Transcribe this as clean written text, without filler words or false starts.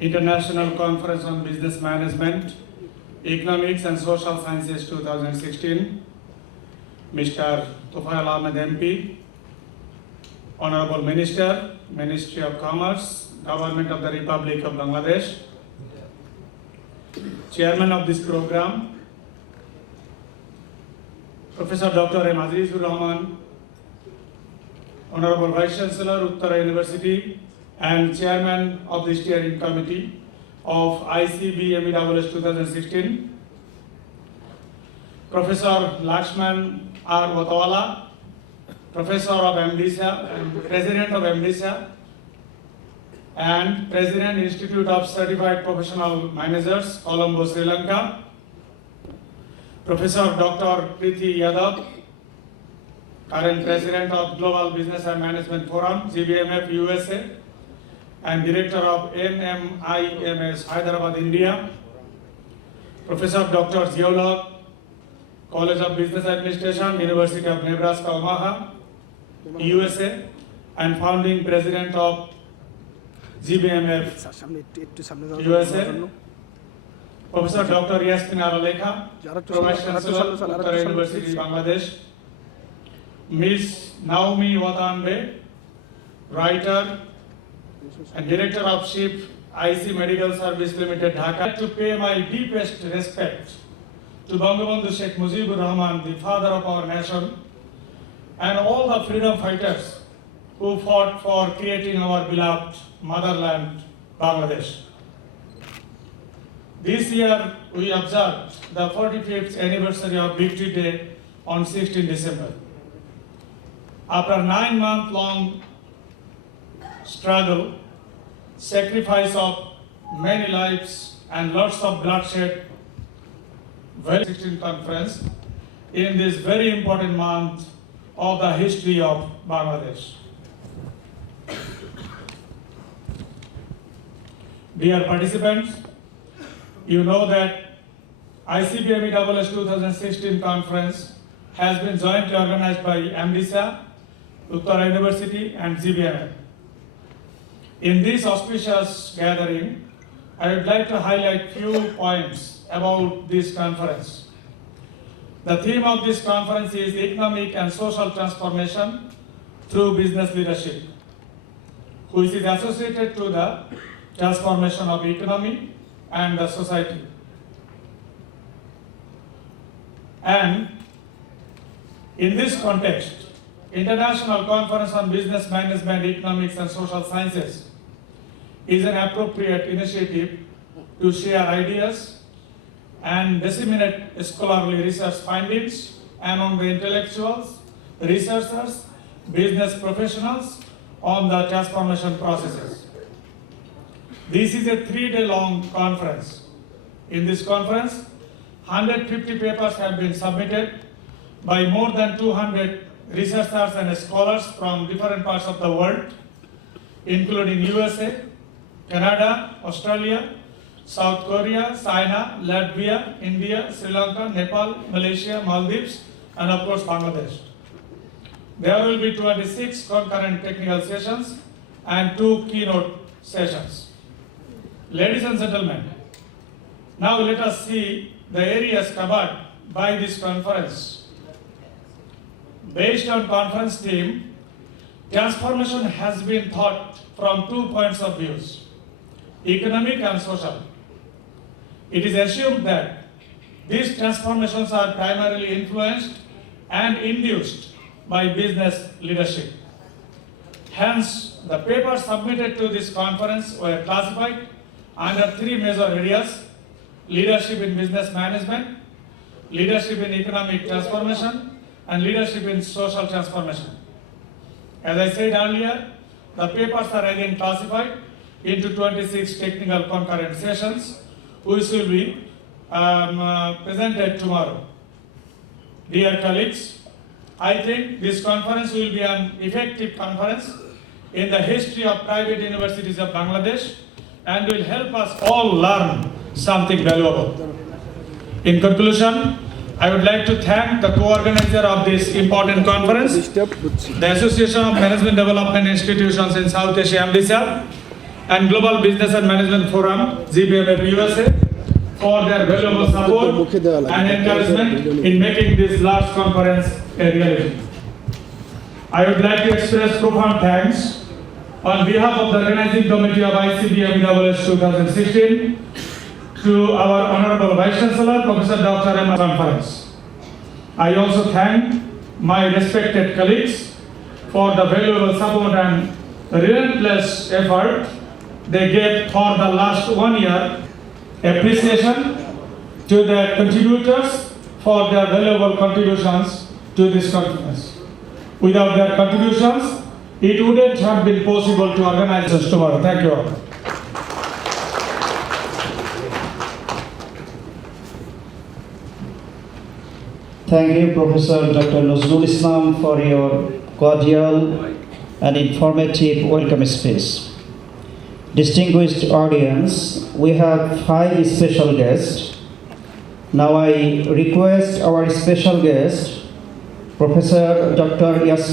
International Conference on Business Management, Economics and Social Sciences 2016, Mr. Tufail Ahmed MP, Honorable Minister, Ministry of Commerce, Government of the Republic of Bangladesh, Chairman of this program, Professor Dr. M. Azizur Rahman, Honorable Vice Chancellor, Uttara University, and Chairman of the Steering Committee of ICB MESS 2016, Professor Lakshman R. Watawala, Professor of MDSA and President of MDSA, and President Institute of Certified Professional Managers, Colombo, Sri Lanka, Professor Dr. Preeti Yadav, current President of Global Business and Management Forum, GBMF USA, and Director of NMIMS Hyderabad, India, Professor Dr. Ziaulog, College of Business Administration, University of Nebraska, Omaha, USA, and founding President of GBMF USA, Professor Dr. Yasmin Aralekha, Vice Chancellor, Uttara University, Bangladesh, Ms. Naomi Watanbe, writer and Director of SHIP IC Medical Service Limited, Dhaka, to pay my deepest respect to Bangabandhu Sheikh Mujibur Rahman, the father of our nation, and all the freedom fighters who fought for creating our beloved motherland, Bangladesh. This year, we observed the 45th anniversary of Victory Day on 16 December. After a 9-month-long struggle, sacrifice of many lives and lots of bloodshed, 16th conference in this very important month of the history of Bangladesh. Dear participants, you know that ICB MESS 2016 conference has been jointly organized by MDSA, Uttara University, and GBMF. In this auspicious gathering, I would like to highlight few points about this conference. The theme of this conference is economic and social transformation through business leadership, which is associated to the transformation of economy and the society. And in this context, International Conference on Business Management, Economics and Social Sciences is an appropriate initiative to share ideas and disseminate scholarly research findings among the intellectuals, researchers, business professionals on the transformation processes. This is a 3-day-long conference. In this conference, 150 papers have been submitted by more than 200 researchers and scholars from different parts of the world, including USA, Canada, Australia, South Korea, China, Latvia, India, Sri Lanka, Nepal, Malaysia, Maldives, and of course Bangladesh. There will be 26 concurrent technical sessions and 2 keynote sessions. Ladies and gentlemen, now let us see the areas covered by this conference. Based on conference theme, transformation has been thought from 2 points of view, economic and social. It is assumed that these transformations are primarily influenced and induced by business leadership. Hence, the papers submitted to this conference were classified under 3 major areas: leadership in business management, leadership in economic transformation, and leadership in social transformation. As I said earlier, the papers are again classified into 26 technical concurrent sessions, which will be presented tomorrow. Dear colleagues, I think this conference will be an effective conference in the history of private universities of Bangladesh and will help us all learn something valuable. In conclusion, I would like to thank the co-organizer of this important conference, the Association of Management Development Institutions in South Asia, MDSA, and Global Business and Management Forum, GBMF USA, for their valuable support and encouragement in making this large conference a reality. I would like to express profound thanks on behalf of the organizing committee of ICBM EWS 2016 to our Honorable Vice Chancellor, Professor Dr. M. Conference. I also thank my respected colleagues for the valuable support and relentless effort they gave for the last 1 year. Appreciation to the contributors for their valuable contributions to this conference. Without their contributions, it wouldn't have been possible to organize this tomorrow. Thank you all. Thank you, Professor Dr. Nazrul Islam, for your cordial and informative welcome speech. Distinguished audience, we have 5 special guests. Now I request our special guest, Professor Dr. Yas